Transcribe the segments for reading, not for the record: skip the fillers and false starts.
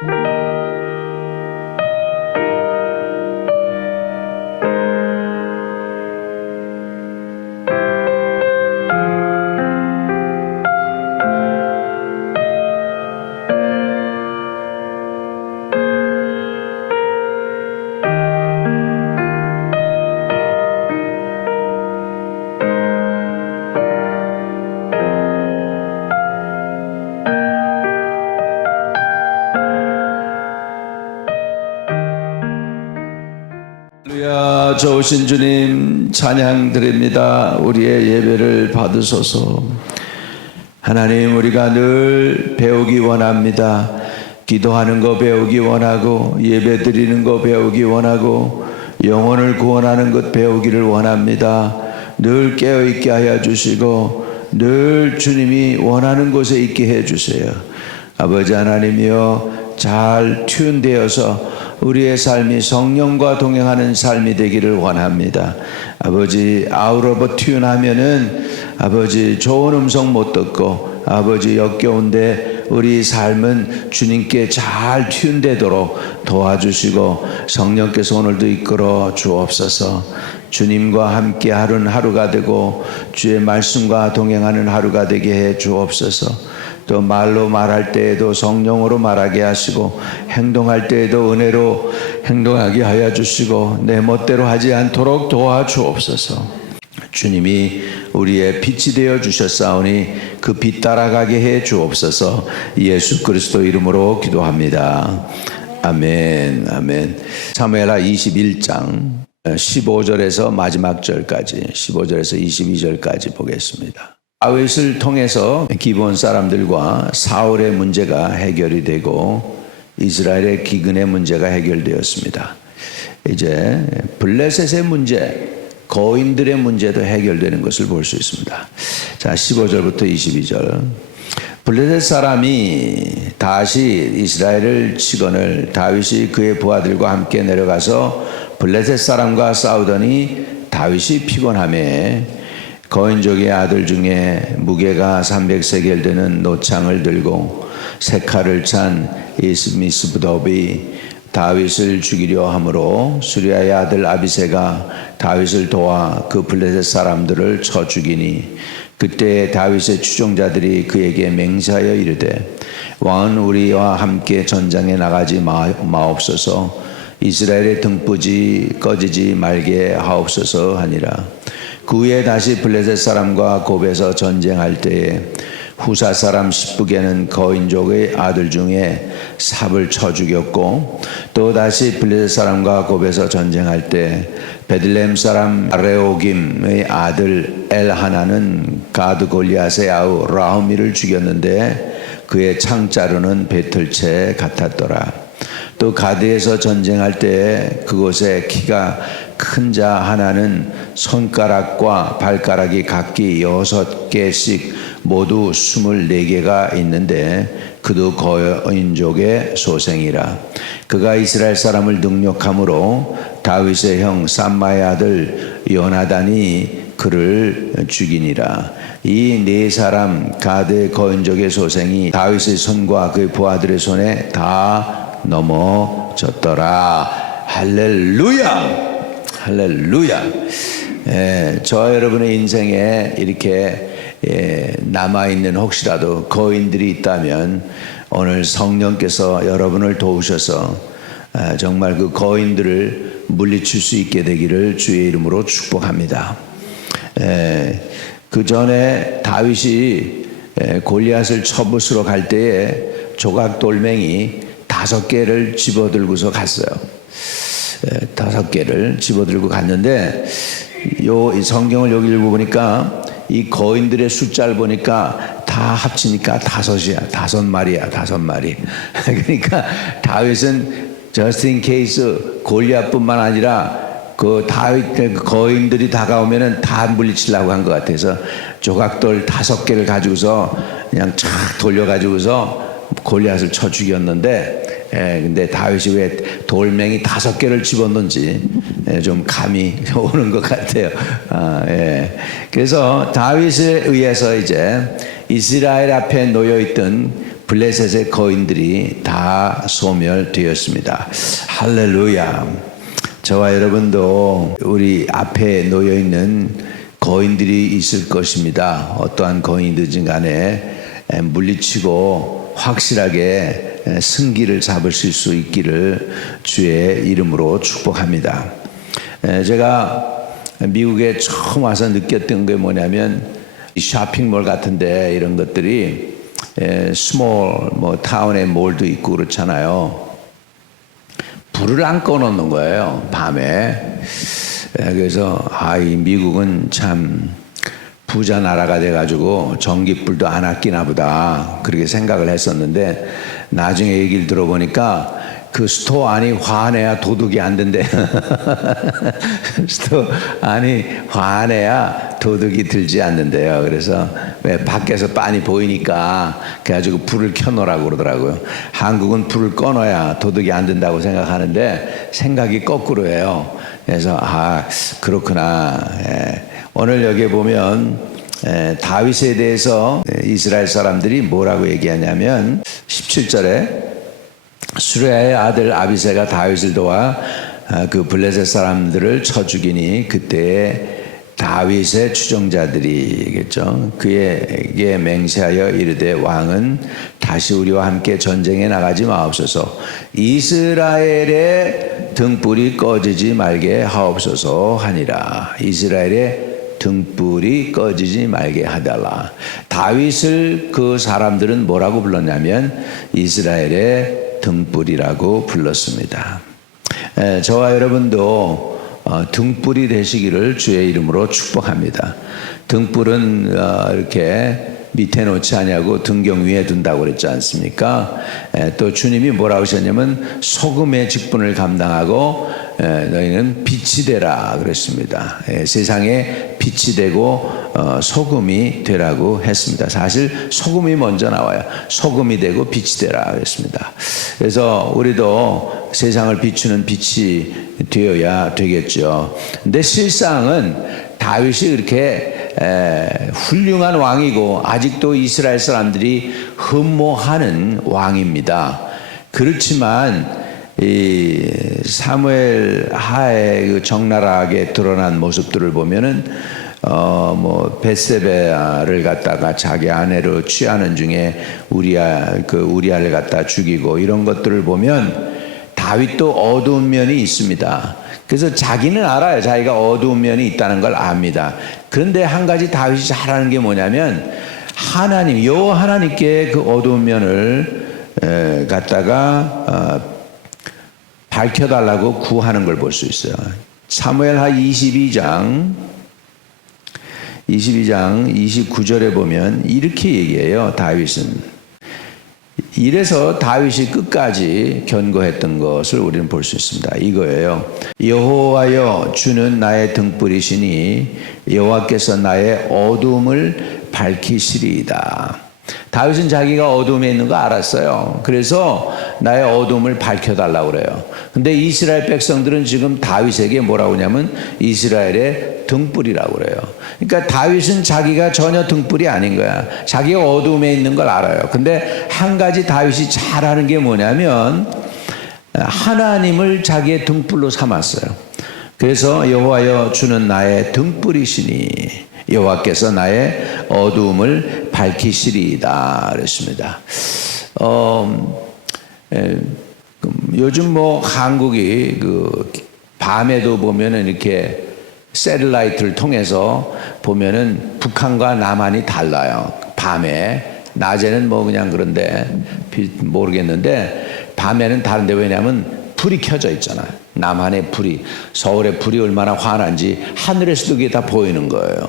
할렐루야. 좋으신 주님 찬양 드립니다. 우리의 예배를 받으소서. 하나님, 우리가 늘 배우기 원합니다. 기도하는 거 배우기 원하고, 예배 드리는 거 배우기 원하고, 영혼을 구원하는 것 배우기를 원합니다. 늘 깨어있게 하여 주시고 늘 주님이 원하는 곳에 있게 해주세요. 아버지 하나님이여, 잘 튠되어서 우리의 삶이 성령과 동행하는 삶이 되기를 원합니다. 아버지, 아웃 오브 튠 하면은 아버지 좋은 음성 못 듣고, 아버지 역겨운데 우리 삶은 주님께 잘 튠되도록 도와주시고 성령께서 오늘도 이끌어 주옵소서. 주님과 함께 하루는 하루가 되고 주의 말씀과 동행하는 하루가 되게 해 주옵소서. 또 말로 말할 때에도 성령으로 말하게 하시고, 행동할 때에도 은혜로 행동하게 하여 주시고, 내 멋대로 하지 않도록 도와주옵소서. 주님이 우리의 빛이 되어 주셨사오니 그 빛 따라가게 해 주옵소서. 예수 그리스도 이름으로 기도합니다. 아멘. 아멘. 사무엘하 21장 15절에서 마지막 절까지, 15절에서 22절까지 보겠습니다. 다윗을 통해서 기브온 사람들과 사울의 문제가 해결이 되고 이스라엘의 기근의 문제가 해결되었습니다. 이제 블레셋의 문제, 거인들의 문제도 해결되는 것을 볼 수 있습니다. 자, 15절부터 22절. 블레셋 사람이 다시 이스라엘을 치거늘 다윗이 그의 부하들과 함께 내려가서 블레셋 사람과 싸우더니 다윗이 피곤하매 거인족의 아들 중에 무게가 300세겔 되는 노창을 들고 세 칼을 찬 이스미스부덥이 다윗을 죽이려 하므로 수리아의 아들 아비새가 다윗을 도와 그 블레셋 사람들을 쳐 죽이니, 그때 다윗의 추종자들이 그에게 맹세하여 이르되, 왕은 우리와 함께 전장에 나가지 마옵소서. 이스라엘의 등불이 꺼지지 말게 하옵소서 하니라. 그 후에 다시 블레셋 사람과 곱에서 전쟁할 때에 후사 사람 십부게는 거인족의 아들 중에 삽을 쳐 죽였고, 또 다시 블레셋 사람과 곱에서 전쟁할 때 베들레헴 사람 레오김의 아들 엘하나는 가드 골리앗의 아우 라흐미를 죽였는데 그의 창자루는 배틀채 같았더라. 또 가드에서 전쟁할 때 그곳에 키가 큰 자 하나는 손가락과 발가락이 각기 6개씩 모두 24개가 있는데 그도 거인족의 소생이라. 그가 이스라엘 사람을 능욕함으로 다윗의 형 쌈마의 아들 요나단이 그를 죽이니라. 이 네 사람 가드의 거인족의 소생이 다윗의 손과 그의 부하들의 손에 다 넘어졌더라. 할렐루야. 할렐루야. 저 여러분의 인생에 이렇게 남아있는 혹시라도 거인들이 있다면 오늘 성령께서 여러분을 도우셔서 정말 그 거인들을 물리칠 수 있게 되기를 주의 이름으로 축복합니다. 그 전에 다윗이 골리앗을 쳐부수러 갈 때에 조각 돌멩이 5개를 집어들고서 갔어요. 5개를 집어들고 갔는데 이 성경을 여기 읽어보니까 이 거인들의 숫자를 보니까 다 합치니까 5이야. 5마리야. 5마리. 그러니까 다윗은 just in case 골리앗뿐만 아니라 그 다윗 거인들이 다가오면은 다 물리치려고 한 것 같아서 조각돌 5개를 가지고서 그냥 쫙 돌려가지고서 골리앗을 쳐 죽였는데, 근데 다윗이 왜 돌멩이 5개를 집었는지 좀 감이 오는 것 같아요. 그래서 다윗에 의해서 이제 이스라엘 앞에 놓여있던 블레셋의 거인들이 다 소멸되었습니다. 할렐루야. 저와 여러분도 우리 앞에 놓여 있는 거인들이 있을 것입니다. 어떠한 거인이든 간에 물리치고 확실하게 승기를 잡으실 수 있기를 주의 이름으로 축복합니다. 제가 미국에 처음 와서 느꼈던 게 뭐냐면 쇼핑몰 같은데 이런 것들이 스몰 타운에 몰도 있고 그렇잖아요. 불을 안 꺼놓는 거예요, 밤에. 그래서 이 미국은 참 부자 나라가 돼가지고 전기불도 안 아끼나 보다 그렇게 생각을 했었는데, 나중에 얘기를 들어보니까 그 스토어 안이 환해야 도둑이 안 된대. 스토어 안이 환해야 도둑이 들지 않는데요. 그래서 왜 밖에서 빤히 보이니까 그래가지고 불을 켜놓으라고 그러더라고요. 한국은 불을 꺼놔야 도둑이 안 된다고 생각하는데 생각이 거꾸로예요. 그래서 그렇구나. 오늘 여기에 보면 다윗에 대해서 이스라엘 사람들이 뭐라고 얘기하냐면 17절에 수레아의 아들 아비새가 다윗을 도와 그 블레셋 사람들을 쳐 죽이니 그때 다윗의 추종자들이겠죠. 그에게 맹세하여 이르되 왕은 다시 우리와 함께 전쟁에 나가지 마옵소서. 이스라엘의 등불이 꺼지지 말게 하옵소서 하니라. 이스라엘의 등불이 꺼지지 말게 하달라. 다윗을 그 사람들은 뭐라고 불렀냐면 이스라엘의 등불이라고 불렀습니다. 저와 여러분도 등불이 되시기를 주의 이름으로 축복합니다. 등불은 이렇게 밑에 놓지 아니하고 등경 위에 둔다고 그랬지 않습니까? 또 주님이 뭐라고 하셨냐면 소금의 직분을 감당하고 너희는 빛이 되라 그랬습니다. 세상에 빛이 되고 소금이 되라고 했습니다. 사실 소금이 먼저 나와요. 소금이 되고 빛이 되라 그랬습니다. 그래서 우리도 세상을 비추는 빛이 되어야 되겠죠. 근데 실상은 다윗이 그렇게 훌륭한 왕이고 아직도 이스라엘 사람들이 흠모하는 왕입니다. 그렇지만 이 사무엘 하에 그 적나라하게 드러난 모습들을 보면은 벳세베를 갖다가 자기 아내로 취하는 중에 우리아를 갖다 죽이고 이런 것들을 보면 다윗도 어두운 면이 있습니다. 그래서 자기는 알아요. 자기가 어두운 면이 있다는 걸 압니다. 그런데 한 가지 다윗이 잘하는 게 뭐냐면 하나님, 여호와 하나님께 그 어두운 면을 갖다가 밝혀달라고 구하는 걸 볼 수 있어요. 사무엘하 22장 29절에 보면 이렇게 얘기해요. 다윗은 이래서 다윗이 끝까지 견고했던 것을 우리는 볼 수 있습니다. 이거예요. 여호와여 주는 나의 등불이시니 여호와께서 나의 어두움을 밝히시리이다. 다윗은 자기가 어두움에 있는 거 알았어요. 그래서 나의 어두움을 밝혀달라고 그래요. 근데 이스라엘 백성들은 지금 다윗에게 뭐라고 하냐면 이스라엘의 등불이라고 그래요. 그러니까 다윗은 자기가 전혀 등불이 아닌 거야. 자기가 어두움에 있는 걸 알아요. 근데 한 가지 다윗이 잘하는 게 뭐냐면 하나님을 자기의 등불로 삼았어요. 그래서 여호와여 주는 나의 등불이시니 여호와께서 나의 어두움을 밝히시리이다 그랬습니다. 요즘 한국이 밤에도 보면은 이렇게 셀라이트를 통해서 보면은 북한과 남한이 달라요. 밤에 낮에는 그냥 그런데 모르겠는데 밤에는 다른데 왜냐하면 불이 켜져 있잖아요. 남한의 불이, 서울의 불이 얼마나 환한지 하늘에서도 그게 다 보이는 거예요.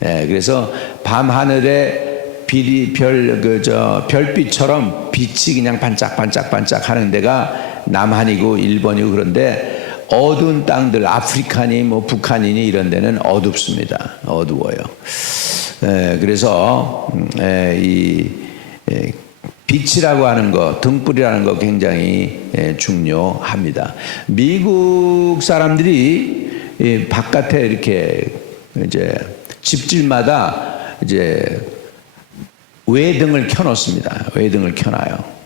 그래서 밤 하늘에 별빛처럼 빛이 그냥 반짝반짝 하는 데가 남한이고 일본이고 그런데 어두운 땅들, 아프리카니 북한이니 이런 데는 어둡습니다. 어두워요. 그래서 이 빛이라고 하는 거, 등불이라는 거 굉장히 중요합니다. 미국 사람들이 바깥에 이렇게 이제 집집마다 이제 외등을 켜놓습니다. 외등을 켜놔요.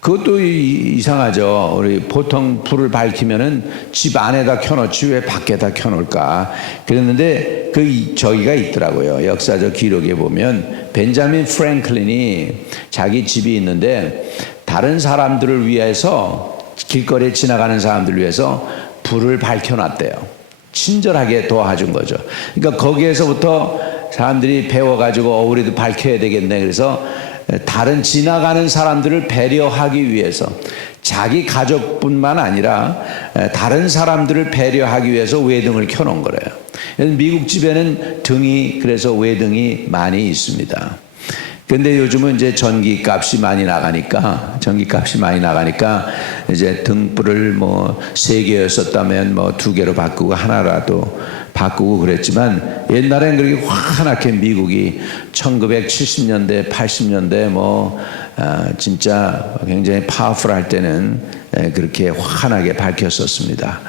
그것도 이상하죠. 우리 보통 불을 밝히면은 집 안에다 켜놓지 왜 밖에다 켜놓을까? 그랬는데 저기가 있더라고요. 역사적 기록에 보면 벤자민 프랭클린이 자기 집이 있는데 다른 사람들을 위해서 길거리에 지나가는 사람들을 위해서 불을 밝혀놨대요. 친절하게 도와준 거죠. 그러니까 거기에서부터 사람들이 배워가지고 우리도 밝혀야 되겠네. 그래서 다른 지나가는 사람들을 배려하기 위해서 자기 가족뿐만 아니라 다른 사람들을 배려하기 위해서 외등을 켜놓은 거래요. 미국 집에는 그래서 외등이 많이 있습니다. 근데 요즘은 이제 전기값이 많이 나가니까 이제 등불을 뭐 3개였었다면 뭐 2개로 바꾸고 하나라도 바꾸고 그랬지만 옛날엔 그렇게 환하게 미국이 1970년대 80년대 진짜 굉장히 파워풀할 때는 그렇게 환하게 밝혔었습니다.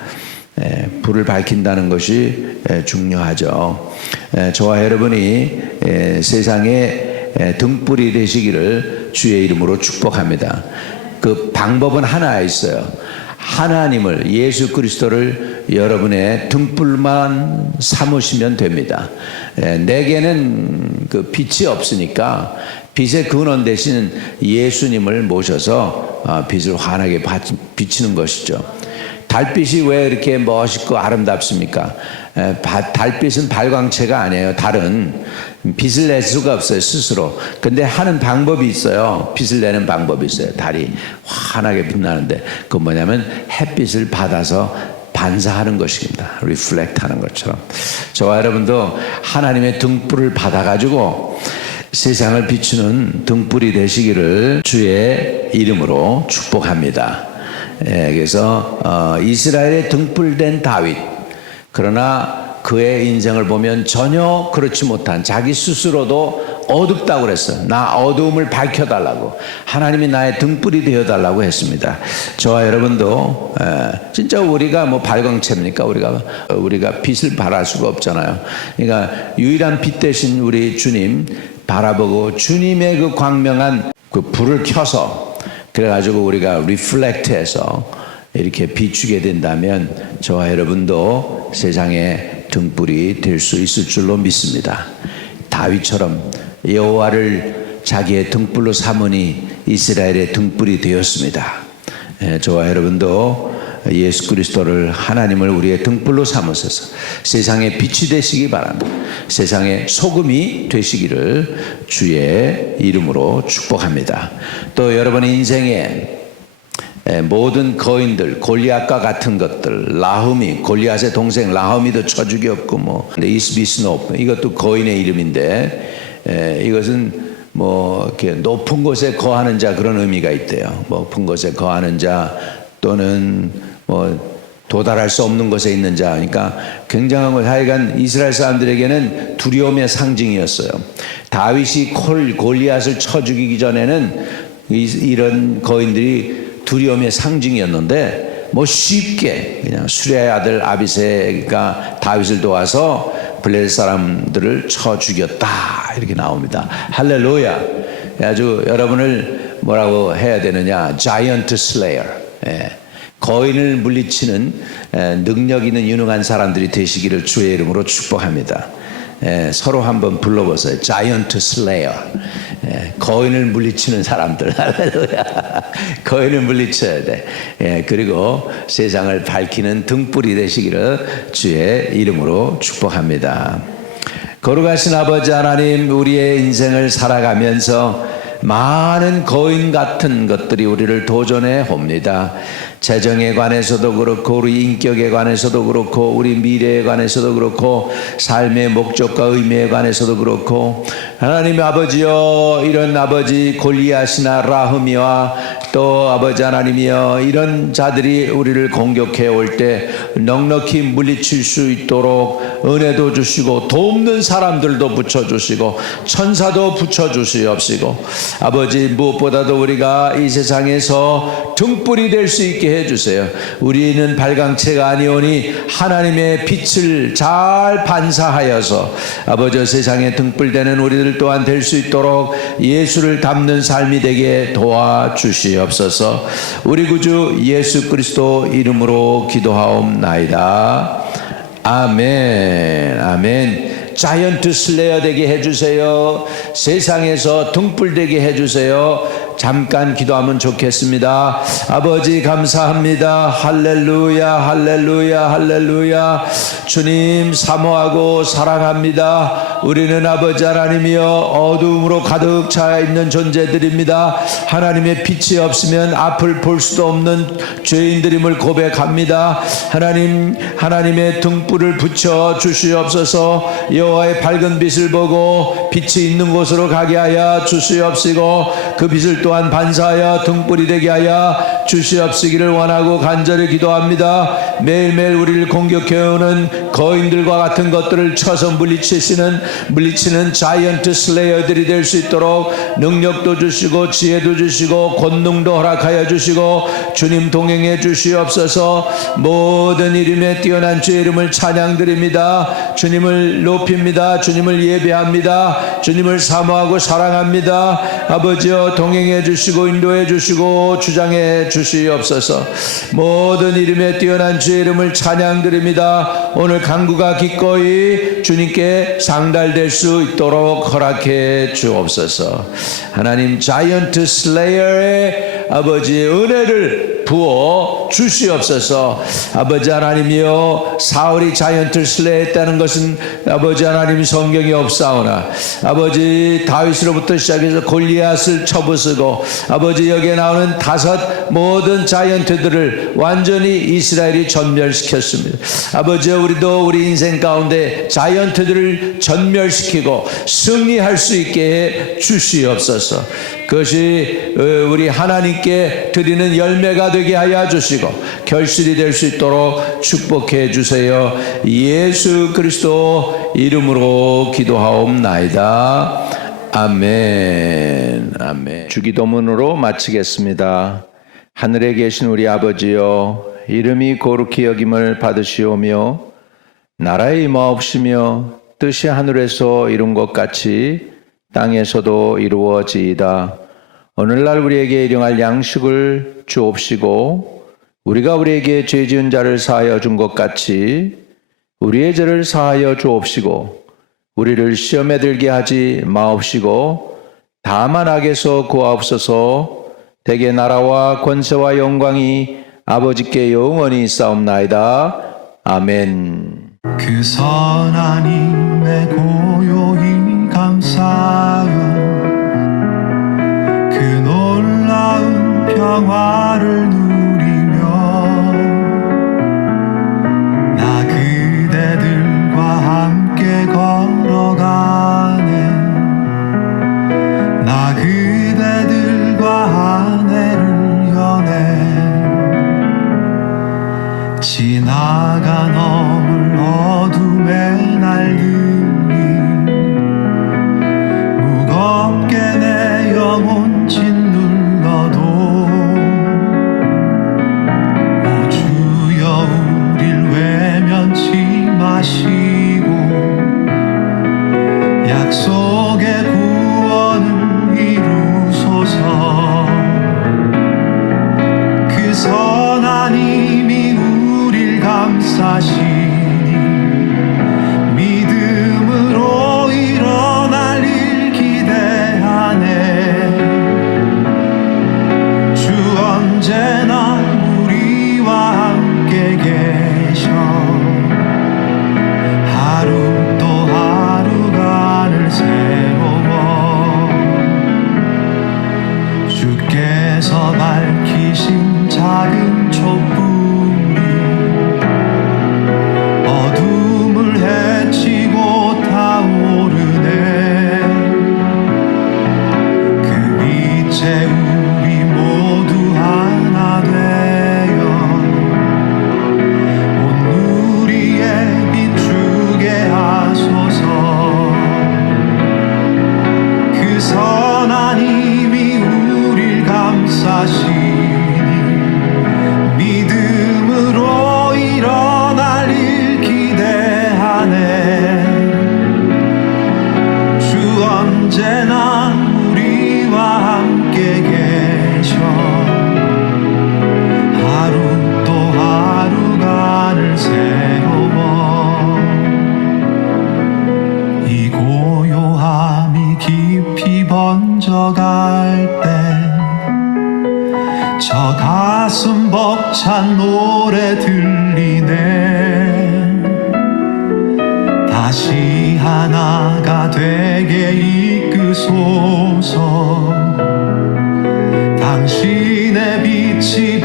불을 밝힌다는 것이 중요하죠. 저와 여러분이 세상에 등불이 되시기를 주의 이름으로 축복합니다. 그 방법은 하나 있어요. 하나님을, 예수 그리스도를 여러분의 등불만 삼으시면 됩니다. 내게는 그 빛이 없으니까 빛의 근원 대신 예수님을 모셔서 빛을 환하게 비치는 것이죠. 달빛이 왜 이렇게 멋있고 아름답습니까? 달빛은 발광체가 아니에요. 달은 빛을 낼 수가 없어요, 스스로. 근데 하는 방법이 있어요. 빛을 내는 방법이 있어요. 달이 환하게 빛나는데 그건 뭐냐면 햇빛을 받아서 반사하는 것입니다. 리플렉트 하는 것처럼. 저와 여러분도 하나님의 등불을 받아가지고 세상을 비추는 등불이 되시기를 주의 이름으로 축복합니다. 그래서 이스라엘의 등불된 다윗, 그러나 그의 인생을 보면 전혀 그렇지 못한, 자기 스스로도 어둡다고 그랬어요. 나 어두움을 밝혀달라고, 하나님이 나의 등불이 되어달라고 했습니다. 저와 여러분도 진짜 우리가 뭐 발광체입니까? 우리가 빛을 발할 수가 없잖아요. 그러니까 유일한 빛 대신 우리 주님 바라보고 주님의 그 광명한 그 불을 켜서, 그래가지고 우리가 리플렉트해서 이렇게 비추게 된다면 저와 여러분도 세상의 등불이 될 수 있을 줄로 믿습니다. 다윗처럼 여호와를 자기의 등불로 삼으니 이스라엘의 등불이 되었습니다. 저와 여러분도 예수 그리스도를, 하나님을 우리의 등불로 삼으셔서 세상의 빛이 되시기 바랍니다. 세상의 소금이 되시기를 주의 이름으로 축복합니다. 또 여러분의 인생에 모든 거인들, 골리앗과 같은 것들, 골리앗의 동생 라흐미도 쳐 죽였고, 이스비스노프, 이것도 거인의 이름인데, 이것은 이렇게 높은 곳에 거하는 자, 그런 의미가 있대요. 높은 곳에 거하는 자, 또는 도달할 수 없는 곳에 있는 자. 그러니까 굉장한 것. 하여간 이스라엘 사람들에게는 두려움의 상징이었어요. 다윗이 골리앗을 쳐 죽이기 전에는 이런 거인들이 두려움의 상징이었는데 쉽게 그냥 수레의 아들 아비새가 다윗을 도와서 블레셋 사람들을 쳐 죽였다, 이렇게 나옵니다. 할렐루야. 아주 여러분을 뭐라고 해야 되느냐, 자이언트 슬레이어, 거인을 물리치는 능력 있는 유능한 사람들이 되시기를 주의 이름으로 축복합니다. 서로 한번 불러보세요. 자이언트 슬레이어. 거인을 물리치는 사람들. 할렐루야. 거인을 물리쳐야 돼. 그리고 세상을 밝히는 등불이 되시기를 주의 이름으로 축복합니다. 거룩하신 아버지 하나님, 우리의 인생을 살아가면서 많은 거인 같은 것들이 우리를 도전해 옵니다. 재정에 관해서도 그렇고, 우리 인격에 관해서도 그렇고, 우리 미래에 관해서도 그렇고, 삶의 목적과 의미에 관해서도 그렇고, 하나님 아버지여, 이런 아버지 골리앗이나 라흐미와 또 아버지 하나님이여 이런 자들이 우리를 공격해 올 때 넉넉히 물리칠 수 있도록 은혜도 주시고 돕는 사람들도 붙여주시고 천사도 붙여주시옵시고 아버지 무엇보다도 우리가 이 세상에서 등불이 될 수 있게 해주세요. 우리는 발광체가 아니오니 하나님의 빛을 잘 반사하여서 아버지 세상에 등불되는 우리들 또한 될 수 있도록 예수를 담는 삶이 되게 도와주시옵소서. 우리 구주 예수 그리스도 이름으로 기도하옵나이다. 아멘. 아멘. 자이언트 슬레이어 되게 해주세요. 세상에서 등불 되게 해주세요. 잠깐 기도하면 좋겠습니다. 아버지 감사합니다. 할렐루야 할렐루야 할렐루야. 주님 사모하고 사랑합니다. 우리는 아버지 하나님이여 어두움으로 가득 차 있는 존재들입니다. 하나님의 빛이 없으면 앞을 볼 수도 없는 죄인들임을 고백합니다. 하나님의 등불을 붙여 주시옵소서. 여호와의 밝은 빛을 보고 빛이 있는 곳으로 가게 하여 주시옵시고 그 빛을 또한 반사하여 등불이 되게 하여 주시옵시기를 원하고 간절히 기도합니다. 매일매일 우리를 공격해오는 거인들과 같은 것들을 쳐서 물리치는 자이언트 슬레이어들이 될 수 있도록 능력도 주시고 지혜도 주시고 권능도 허락하여 주시고 주님 동행해 주시옵소서. 모든 이름에 뛰어난 주의 이름을 찬양드립니다. 주님을 높입니다. 주님을 예배합니다. 주님을 사모하고 사랑합니다. 아버지여 동행해 주시고 인도해 주시고 주장해 주시옵소서. 모든 이름에 뛰어난 주의 이름을 찬양드립니다. 오늘 강구가 기꺼이 주님께 상달될 수 있도록 허락해 주옵소서. 하나님 자이언트 슬레이어의 아버지의 은혜를 부어 주시옵소서. 아버지 하나님이여 사울이 자이언트 슬레이 했다는 것은 아버지 하나님 성경에 없사오나 아버지 다윗으로부터 시작해서 골리앗을 쳐부수고 아버지 여기에 나오는 5 모든 자이언트들을 완전히 이스라엘이 전멸시켰습니다. 아버지 우리도 우리 인생 가운데 자이언트들을 전멸시키고 승리할 수 있게 해 주시옵소서. 그것이 우리 하나님께 드리는 열매가 되게 하여 주시고 결실이 될 수 있도록 축복해 주세요. 예수 그리스도 이름으로 기도하옵나이다. 아멘. 아멘. 주기도문으로 마치겠습니다. 하늘에 계신 우리 아버지여 이름이 거룩히 여김을 받으시오며 나라의 임하옵시며 뜻이 하늘에서 이룬 것 같이 땅에서도 이루어지이다. 오늘날 우리에게 일용할 양식을 주옵시고 우리가 우리에게 죄 지은 자를 사하여 준 것 같이 우리의 죄를 사하여 주옵시고 우리를 시험에 들게 하지 마옵시고 다만 악에서 구하옵소서. 대개 나라와 권세와 영광이 아버지께 영원히 있사옵나이다. 아멘. 그 선하님의 고요히 감사하여 그 놀라운 평화를 누리며 나 그대들과 함께 걸어가네. 나 그대들과 아내를 여네. 지나가 넘을 어둠의 날들이 무겁게 내 영혼 짓눌러도 오 주여 우릴 외면치 마시고 약속의 구원을 이루소서. 그 선하님이 우릴 감싸시니 믿음으로 일어날 일 기대하네. 주 언제나 우리와 함께 계셔. 하루 또 하루가 늘 새로워. 주께서 밝히신 작은 촛불이 어둠을 헤치고 타오르네. 그 빛에 우리 모두 하시니 믿음으로 일어날 일 기대하네. 주 언제나 우리와 함께 계셔. 하루 또 하루가 늘 새로워. 이 고요함이 깊이 번져갈 때 저 가슴 벅찬 노래 들리네. 다시 하나가 되게 이끄소서. 당신의 빛이